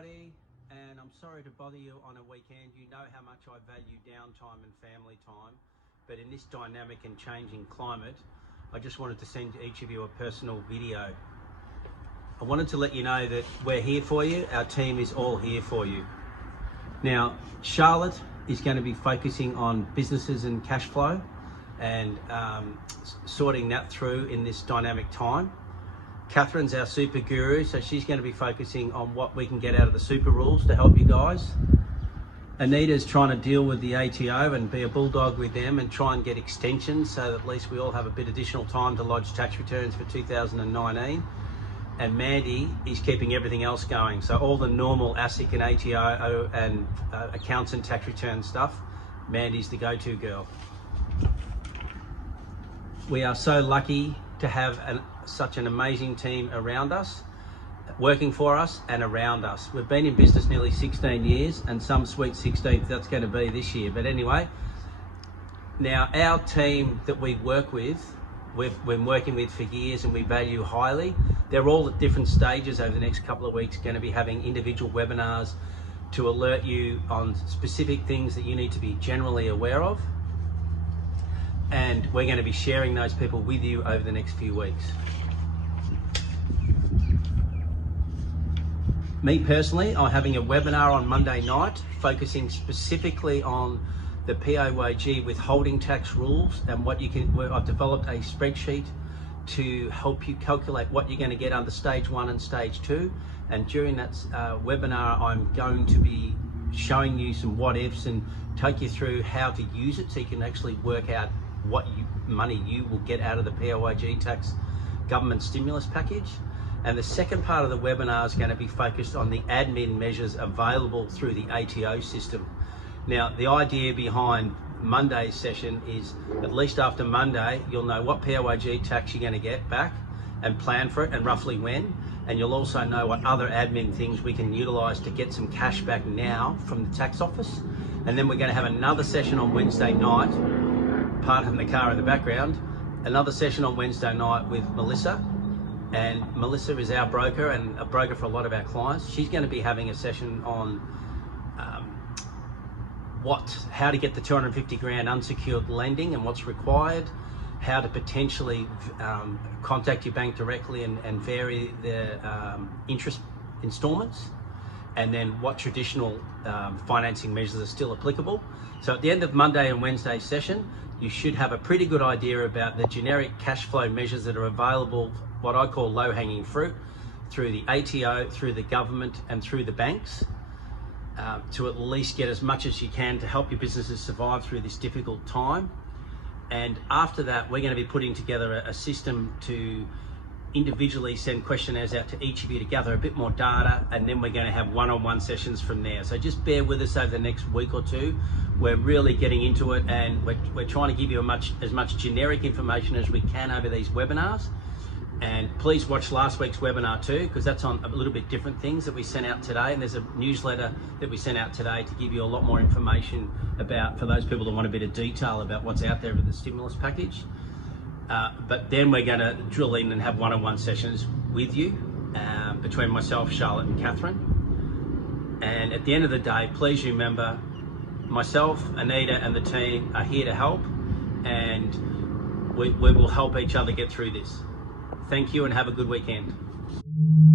everybody, and I'm sorry to bother you on a weekend. You know how much I value downtime and family time, but in this dynamic and changing climate, I just wanted to send each of you a personal video. I wanted to let you know that we're here for you. Our team is all here for you. Now, Charlotte is going to be focusing on businesses and cash flow and sorting that through in this dynamic time. Catherine's our super guru, so she's going to be focusing on what we can get out of the super rules to help you guys. Anita's trying to deal with the ATO and be a bulldog with them and try and get extensions so that at least we all have a bit additional time to lodge tax returns for 2019. And Mandy is keeping everything else going. So all the normal ASIC and ATO and accounts and tax return stuff, Mandy's the go-to girl. We are so lucky to have such an amazing team around us, working for us and around us. We've been in business nearly 16 years, and some sweet 16th that's going to be this year. But anyway, now our team that we work with, we've been working with for years and we value highly. They're all at different stages over the next couple of weeks, going to be having individual webinars to alert you on specific things that you need to be generally aware of. And we're going to be sharing those people with you over the next few weeks. Me personally, I'm having a webinar on Monday night focusing specifically on the PAYG withholding tax rules and what you can. I've developed a spreadsheet to help you calculate what you're going to get under stage 1 and stage 2. And during that webinar, I'm going to be showing you some what ifs and take you through how to use it so you can actually work out what money you will get out of the PAYG tax government stimulus package. And the second part of the webinar is going to be focused on the admin measures available through the ATO system. Now, the idea behind Monday's session is at least after Monday, you'll know what PAYG tax you're going to get back and plan for it and roughly when. And you'll also know what other admin things we can utilise to get some cash back now from the tax office. And then we're going to have another session on Wednesday night, parking the car in the background, another session on Wednesday night with Melissa. And Melissa is our broker and a broker for a lot of our clients. She's going to be having a session on how to get the 250 grand unsecured lending and what's required, how to potentially contact your bank directly and vary the interest installments, and then what traditional financing measures are still applicable. So at the end of Monday and Wednesday's session, you should have a pretty good idea about the generic cash flow measures that are available, what I call low-hanging fruit, through the ATO, through the government and through the banks, to at least get as much as you can to help your businesses survive through this difficult time. And after that, we're going to be putting together a system to individually send questionnaires out to each of you to gather a bit more data, and then we're going to have one-on-one sessions from there. So just bear with us over the next week or two. We're really getting into it, and we're trying to give you as much generic information as we can over these webinars. And please watch last week's webinar too, because that's on a little bit different things that we sent out today. And there's a newsletter that we sent out today to give you a lot more information about, for those people that want a bit of detail about what's out there with the stimulus package. But then we're going to drill in and have one-on-one sessions with you between myself, Charlotte and Catherine. And at the end of the day, please remember, myself, Anita and the team are here to help, and we will help each other get through this. Thank you and have a good weekend.